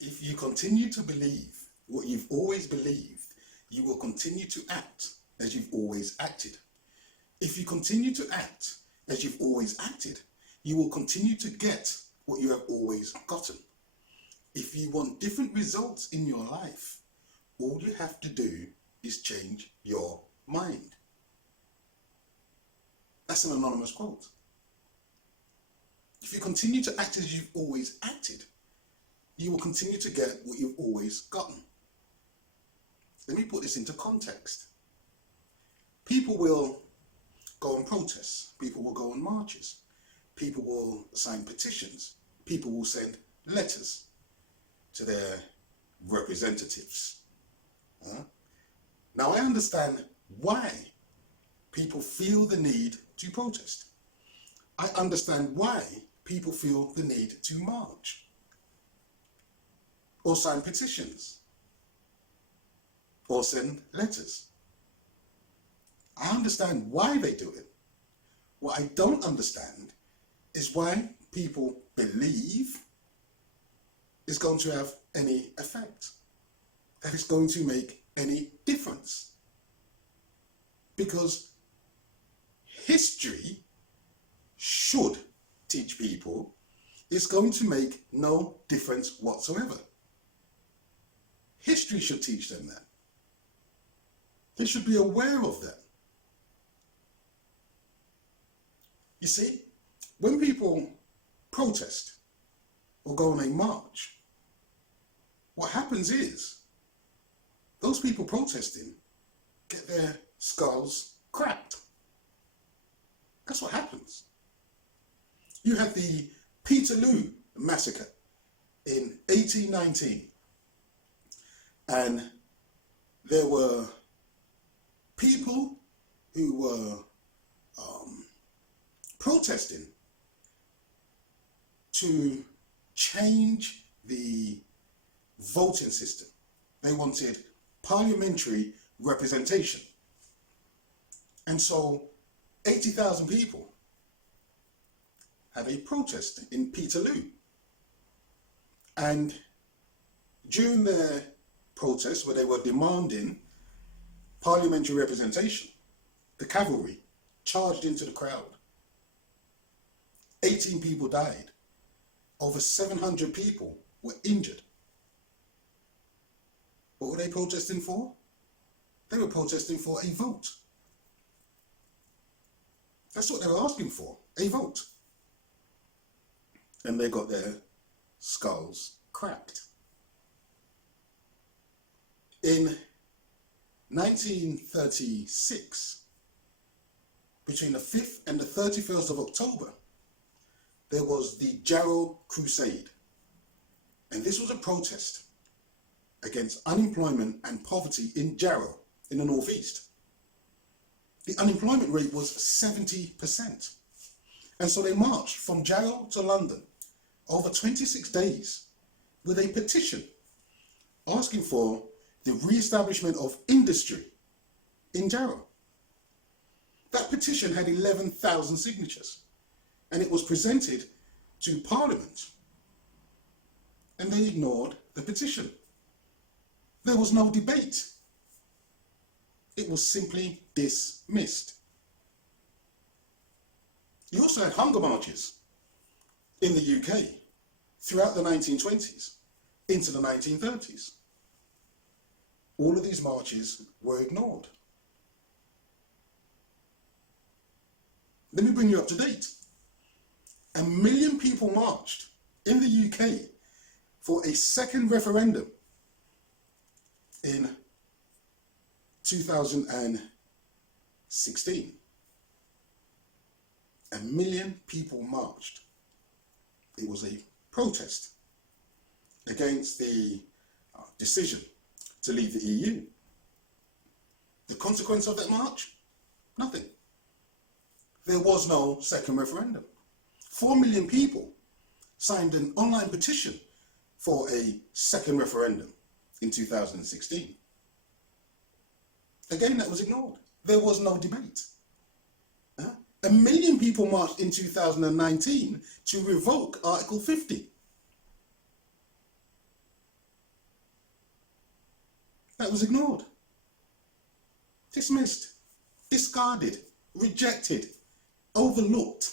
If you continue to believe what you've always believed, you will continue to act as you've always acted. If you continue to act as you've always acted, you will continue to get what you have always gotten. If you want different results in your life, all you have to do is change your mind. That's an anonymous quote. If you continue to act as you've always acted, you will continue to get what you've always gotten. Let me put this into context. People will go on protests. People will go on marches. People will sign petitions. People will send letters to their representatives. Now I understand why people feel the need to protest. I understand why people feel the need to march or sign petitions or send letters. I understand why they do it. What I don't understand is why people believe it's going to have any effect, that it's going to make any difference. Because history should teach people it's going to make no difference whatsoever. History should teach them that. They should be aware of that. You see, when people protest or go on a march, what happens is those people protesting get their skulls cracked. That's what happens. You had the Peterloo massacre in 1819, and there were people who were protesting to change the voting system. They wanted parliamentary representation. And so 80,000 people had a protest in Peterloo. And during their protest, where they were demanding parliamentary representation, the cavalry charged into the crowd. 18 people died. Over 700 people were injured. What were they protesting for? They were protesting for a vote. That's what they were asking for, a vote. And they got their skulls cracked. In 1936, between the 5th and the 31st of October, there was the Jarrow Crusade. And this was a protest against unemployment and poverty in Jarrow, in the northeast. The unemployment rate was 70%. And so they marched from Jarrow to London over 26 days with a petition asking for the re-establishment of industry in Jarrow. That petition had 11,000 signatures, and it was presented to Parliament, and they ignored the petition. There was no debate. It was simply dismissed. You also had hunger marches in the UK throughout the 1920s into the 1930s. All of these marches were ignored. Let me bring you up to date. 1 million people marched in the UK for a second referendum in 2016. 1 million people marched. It was a protest against the decision to leave the EU. The consequence of that march? Nothing. There was no second referendum. 4 million people signed an online petition for a second referendum in 2016. Again, that was ignored. There was no debate. 1 million people marched in 2019 to revoke Article 50. that was ignored, dismissed, discarded, rejected, overlooked.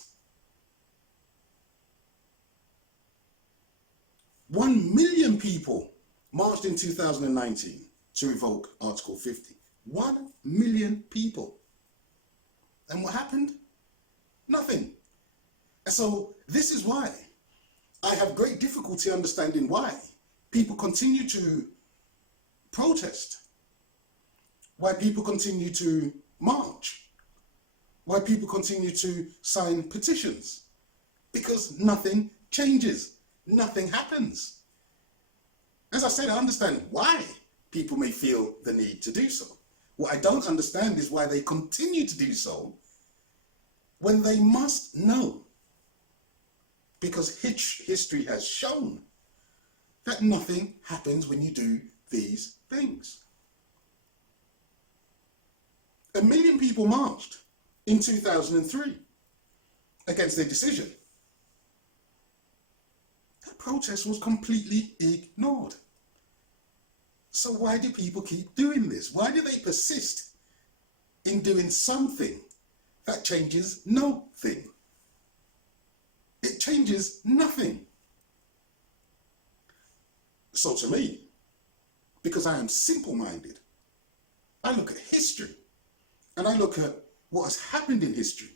1 million people marched in 2019 to revoke Article 50. 1 million people. And what happened? Nothing. And so this is why I have great difficulty understanding why people continue to protest, why people continue to march, why people continue to sign petitions, because nothing changes, nothing happens. As I said, I understand why people may feel the need to do so. What I don't understand is why they continue to do so when they must know, because history has shown that nothing happens when you do these things. 1 million people marched in 2003 against their decision. That protest was completely ignored. So why do people keep doing this? Why do they persist in doing something that changes nothing? It changes nothing. So to me, because I am simple-minded, I look at history and I look at what has happened in history,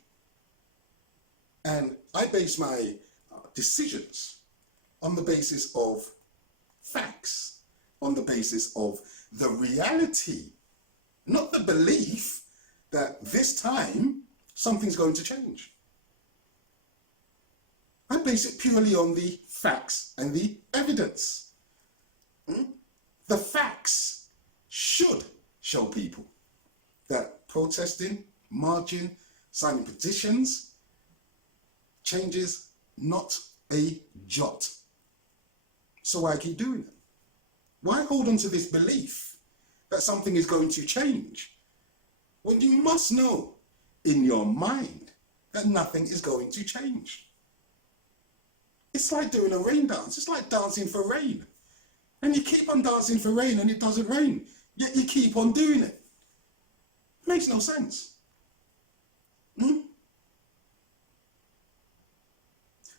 and I base my decisions on the basis of facts, on the basis of the reality, not the belief that this time something's going to change. I base it purely on the facts and the evidence. The facts should show people that protesting, marching, signing petitions changes not a jot. So why keep doing it? Why hold on to this belief that something is going to change when you must know in your mind that nothing is going to change? It's like doing a rain dance. It's like dancing for rain. And you keep on dancing for rain and it doesn't rain. Yet you keep on doing it. Makes no sense.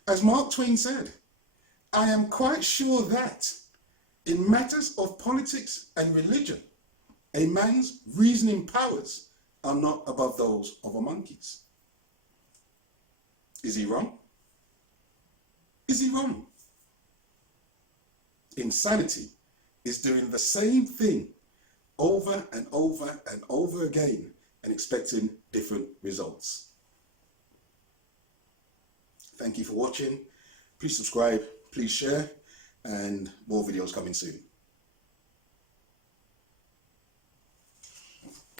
As Mark Twain said, I am quite sure that in matters of politics and religion, a man's reasoning powers are not above those of a monkey's. Is he wrong? Is he wrong? Insanity is doing the same thing over and over and over again and expecting different results. Thank you for watching. Please subscribe, please share, and more videos coming soon.